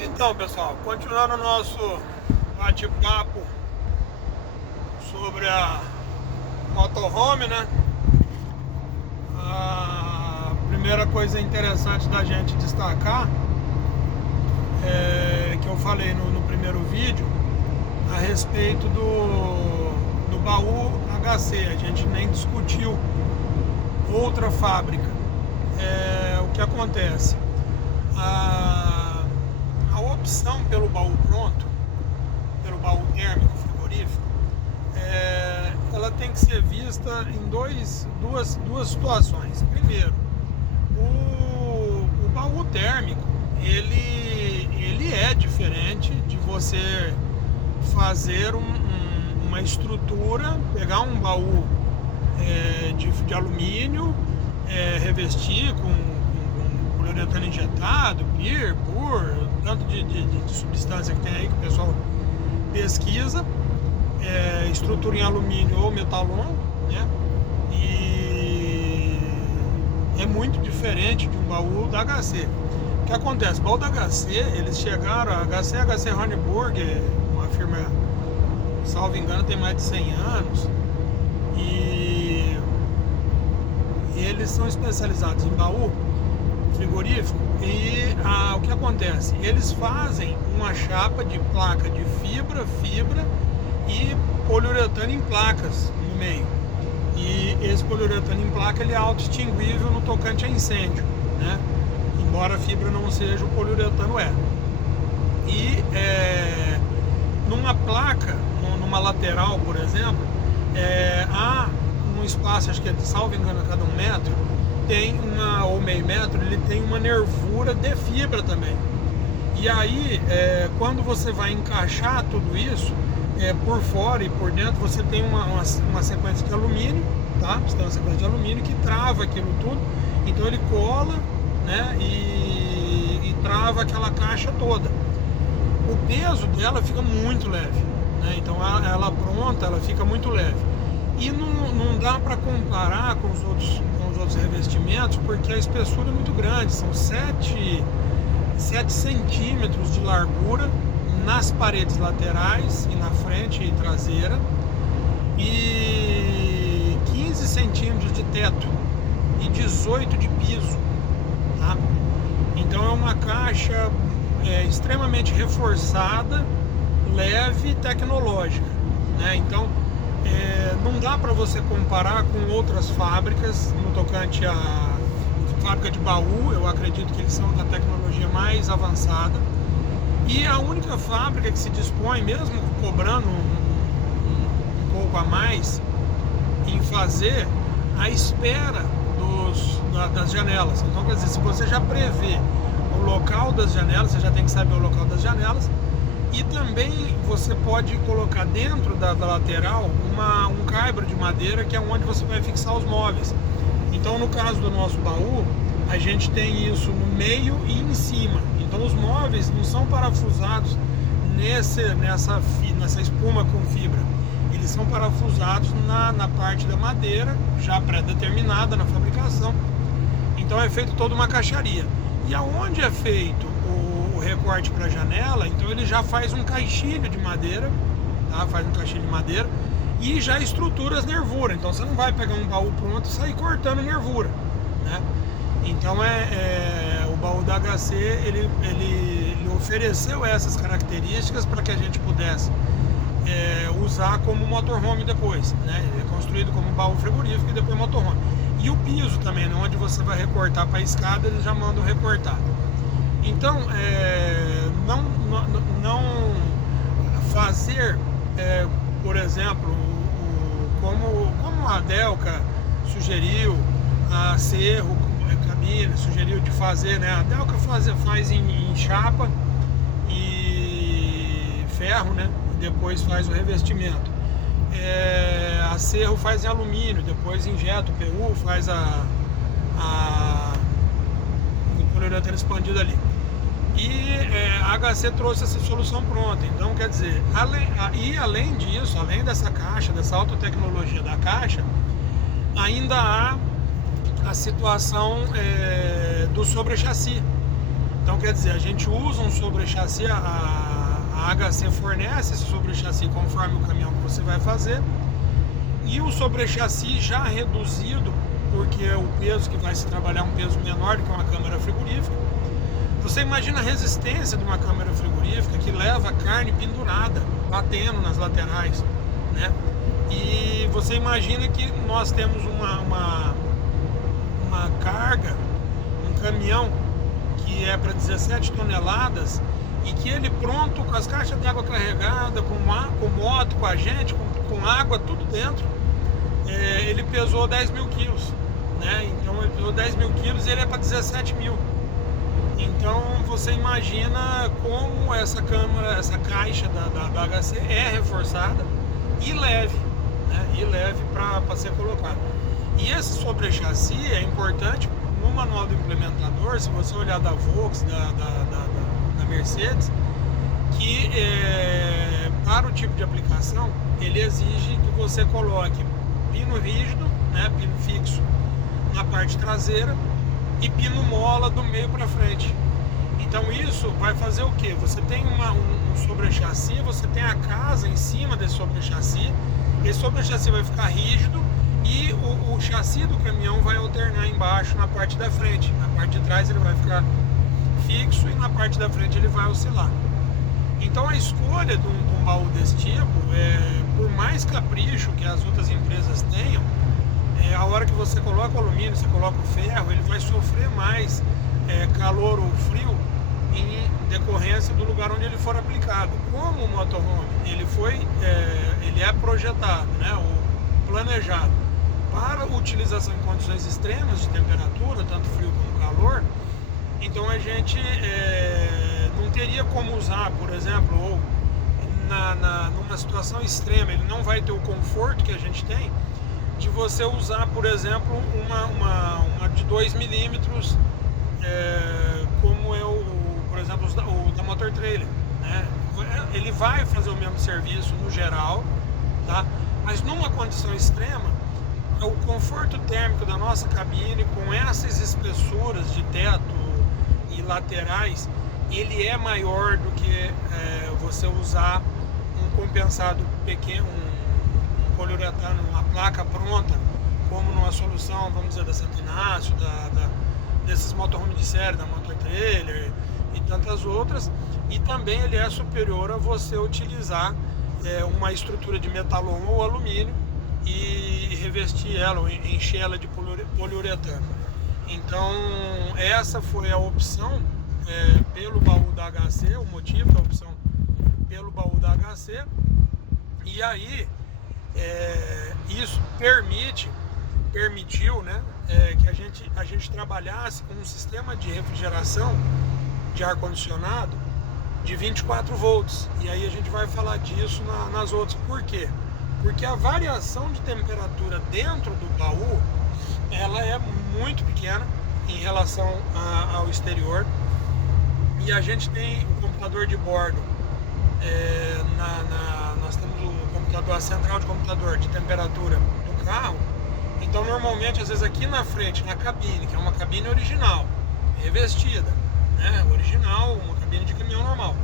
Então, pessoal, continuando o nosso bate-papo sobre a motorhome, né? A primeira coisa interessante da gente destacar é que eu falei no primeiro vídeo a respeito do baú HC. A gente nem discutiu outra fábrica. O que acontece? A opção pelo baú pronto, pelo baú térmico frigorífico, ela tem que ser vista em duas situações. Primeiro, o baú térmico ele é diferente de você fazer uma estrutura, pegar um baú de alumínio, revestir com poliuretano injetado, PIR, PUR, tanto de substância que tem aí que o pessoal pesquisa, estrutura em alumínio ou metalon, né? E é muito diferente de um baú da HC. O que acontece? O baú da HC, eles chegaram, a HC Hornburg, uma firma, salvo engano, tem mais de 100 anos, e eles são especializados em baú frigorífico. E o que acontece? Eles fazem uma chapa de placa de fibra e poliuretano em placas no meio. E esse poliuretano em placa ele é auto-extinguível no tocante a incêndio, né? Embora a fibra não seja, o poliuretano é. E numa placa, numa lateral, por exemplo, há um espaço, acho que é, salvo engano, a cada 1 metro, tem ou meio metro, ele tem uma nervura de fibra também. E aí, quando você vai encaixar tudo isso, por fora e por dentro, você tem uma sequência de alumínio, tá? Você tem uma sequência de alumínio que trava aquilo tudo, então ele cola, né? E trava aquela caixa toda. O peso dela fica muito leve, né? Então ela pronta, ela fica muito leve. E não dá para comparar com os outros revestimentos, porque a espessura é muito grande, são 7 centímetros de largura nas paredes laterais e na frente e traseira, e 15 centímetros de teto e 18 de piso, tá? Então é uma caixa extremamente reforçada, leve e tecnológica, né? Então não dá para você comparar com outras fábricas no tocante à fábrica de baú. Eu acredito que eles são da tecnologia mais avançada, e a única fábrica que se dispõe, mesmo cobrando um pouco a mais, em fazer a espera das janelas. Então, quer dizer, se você já prevê o local das janelas, você já tem que saber o local das janelas. E também você pode colocar dentro da lateral um caibro de madeira, que é onde você vai fixar os móveis. Então, no caso do nosso baú, a gente tem isso no meio e em cima. Então os móveis não são parafusados nessa espuma com fibra. Eles são parafusados na parte da madeira, já pré-determinada na fabricação. Então é feito toda uma caixaria. E aonde é feito o recorte para a janela, então ele já faz um caixilho de madeira, tá? Faz um caixilho de madeira e já estrutura as nervuras. Então você não vai pegar um baú pronto e sair cortando nervura, né? Então o baú da HC ele ofereceu essas características para que a gente pudesse usar como motorhome depois, né? Ele é construído como baú frigorífico e depois motorhome. E o piso também, né? Onde você vai recortar para a escada, eles já mandam recortar. Então, não fazer, por exemplo, como a Delca sugeriu, a Cerro Cabine sugeriu de fazer, né? A Delca faz em chapa e ferro, né? E depois faz o revestimento. A Cerro faz em alumínio, depois injeta o PU, faz o poliuretano expandido ali. E a HC trouxe essa solução pronta. Então, quer dizer, além disso, além dessa caixa, dessa alta tecnologia da caixa, ainda há a situação do sobre-chassi. Então quer dizer, a gente usa um sobre-chassi, a HC fornece esse sobre-chassi conforme o caminhão que você vai fazer, e o sobre-chassi já reduzido, porque o peso que vai se trabalhar é um peso menor do que uma câmara frigorífica. Você imagina a resistência de uma câmara frigorífica que leva a carne pendurada, batendo nas laterais, né? E você imagina que nós temos uma carga, um caminhão que é para 17 toneladas e que ele pronto, com as caixas de água carregadas, com moto, com a gente, com água, tudo dentro, ele pesou 10 mil quilos, né? Então ele pesou 10 mil quilos e ele é para 17 mil. Então você imagina como essa caixa da HC é reforçada e leve, né? E leve para ser colocado. E esse sobre-chassi é importante no manual do implementador, se você olhar da Volks, da Mercedes, que para o tipo de aplicação ele exige que você coloque pino rígido, né, pino fixo na parte traseira e pino mola do meio para frente. Então isso vai fazer o que? Você tem um sobre-chassi, você tem a casa em cima desse sobre-chassi, esse sobre-chassi vai ficar rígido e o chassi do caminhão vai alternar embaixo na parte da frente. Na parte de trás ele vai ficar fixo e na parte da frente ele vai oscilar. Então a escolha de um baú desse tipo, por mais capricho que as outras empresas tenham, a hora que você coloca o alumínio, você coloca o ferro, ele vai sofrer mais calor ou frio em decorrência do lugar onde ele for aplicado. Como o motorhome ele é projetado, né, ou planejado para utilização em condições extremas de temperatura, tanto frio como calor, então a gente não teria como usar, por exemplo, ou numa situação extrema, ele não vai ter o conforto que a gente tem de você usar, por exemplo, uma de 2 milímetros, como é por exemplo, o da Motor Trailer, né? Ele vai fazer o mesmo serviço no geral, tá? Mas numa condição extrema, o conforto térmico da nossa cabine, com essas espessuras de teto e laterais, ele é maior do que você usar um compensado pequeno, um poliuretano, uma placa pronta, como numa solução, vamos dizer, da Santo Inácio, desses motorhome de série, da Motor Trailer e tantas outras. E também ele é superior a você utilizar uma estrutura de metalon ou alumínio e revestir ela, ou encher ela de poliuretano. Então essa foi a opção pelo baú da HC, o motivo da opção pelo baú da HC. E aí isso permitiu, né, que a gente trabalhasse com um sistema de refrigeração de ar-condicionado de 24 volts. E aí a gente vai falar disso nas outras. Por quê? Porque a variação de temperatura dentro do baú, ela é muito pequena em relação ao exterior. E a gente tem o computador de bordo, nós temos o computador, a central de computador de temperatura do carro. Então normalmente, às vezes aqui na frente, na cabine, que é uma cabine original, revestida, né, original, uma cabine de caminhão normal,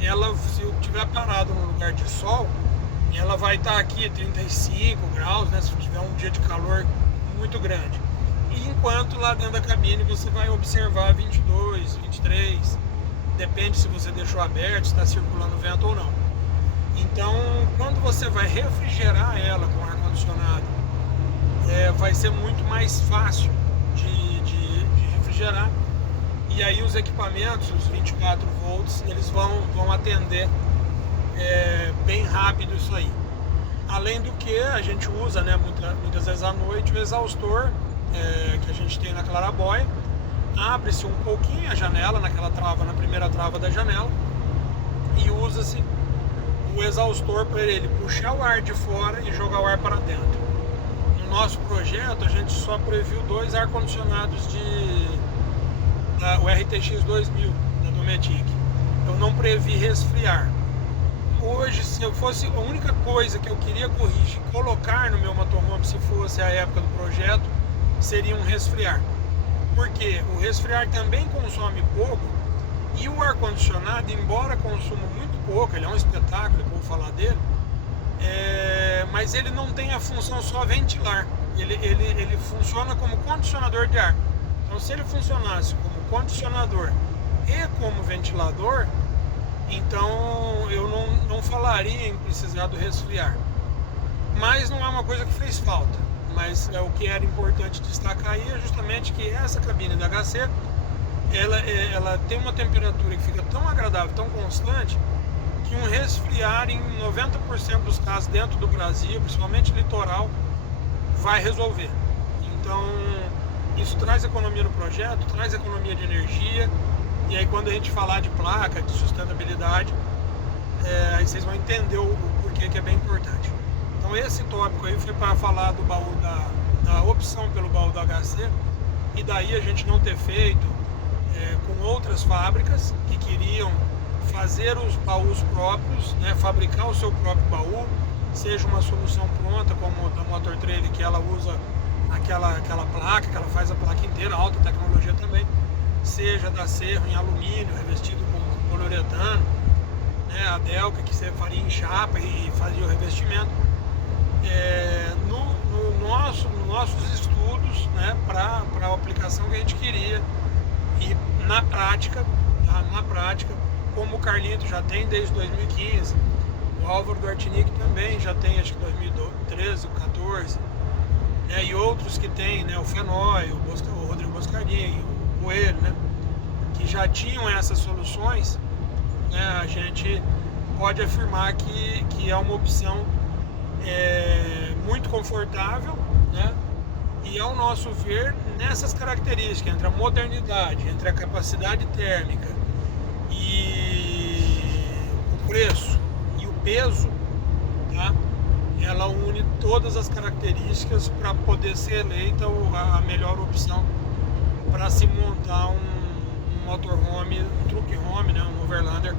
ela, se estiver parado no lugar de sol, ela vai estar aqui 35 graus, né, se tiver um dia de calor muito grande. E enquanto lá dentro da cabine você vai observar 22, 23, depende se você deixou aberto, se está circulando vento ou não. Então, quando você vai refrigerar ela com ar-condicionado, vai ser muito mais fácil de refrigerar. E aí os equipamentos, os 24 volts, eles vão atender bem rápido isso aí. Além do que a gente usa, né, muitas vezes à noite, o exaustor que a gente tem na clarabóia, abre-se um pouquinho a janela, na primeira trava da janela, e usa-se o exaustor para ele puxar o ar de fora e jogar o ar para dentro. No nosso projeto a gente só previu 2 ar-condicionados o RTX 2000 da Dometic. Eu não previ resfriar. Hoje, se eu fosse, a única coisa que eu queria corrigir, colocar no meu motorhome, se fosse a época do projeto, seria um resfriar. porque o resfriar também consome pouco e o ar-condicionado, embora consuma muito pouco, ele é um espetáculo, eu vou falar dele, mas ele não tem a função só ventilar, ele funciona como condicionador de ar. Então, se ele funcionasse como condicionador e como ventilador, então eu não falaria em precisar do resfriar. Mas não é uma coisa que fez falta. Mas o que era importante destacar aí é justamente que essa cabine da HC, ela tem uma temperatura que fica tão agradável, tão constante, que um resfriar em 90% dos casos dentro do Brasil, principalmente litoral, vai resolver. Então, isso traz economia no projeto, traz economia de energia, e aí quando a gente falar de placa, de sustentabilidade, aí vocês vão entender o porquê que é bem importante. Então esse tópico aí foi para falar do baú da opção pelo baú da HC, e daí a gente não ter feito com outras fábricas que queriam fazer os baús próprios, né, fabricar o seu próprio baú, seja uma solução pronta como da Motor Trailer, que ela usa aquela placa, que ela faz a placa inteira, alta tecnologia também, seja da Cerro em alumínio, revestido com poliuretano, né, a Delca, que você faria em chapa e fazia o revestimento. Nos nossos estudos, né, para a aplicação que a gente queria, e na prática, como o Carlito já tem desde 2015, o Álvaro Duartinic também já tem, acho que 2013, 2014, né, e outros que tem, né, o Fenói, o Rodrigo Boscardini, o Coelho, né, que já tinham essas soluções, né, a gente pode afirmar que é uma opção muito confortável, né, e ao nosso ver, nessas características, entre a modernidade, entre a capacidade térmica e o preço e o peso, tá? Ela une todas as características para poder ser eleita a melhor opção para se montar um motorhome, um truck home, né, um overlander,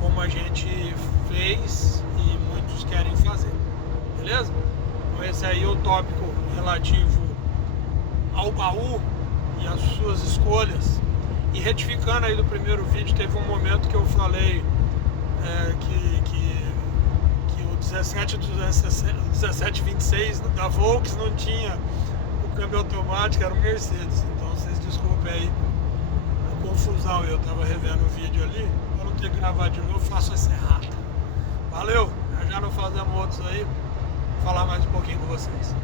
como a gente fez e muitos querem fazer, beleza? Então esse aí é o tópico relativo ao baú e as suas escolhas. E retificando aí do primeiro vídeo, teve um momento que eu falei que o 1726 da Volks não tinha o câmbio automático, era o Mercedes. Então vocês desculpem aí a confusão, eu tava revendo o vídeo ali, para não ter que gravar de novo, eu faço essa errata. Valeu, já não fazemos outros aí, vou falar mais um pouquinho com vocês.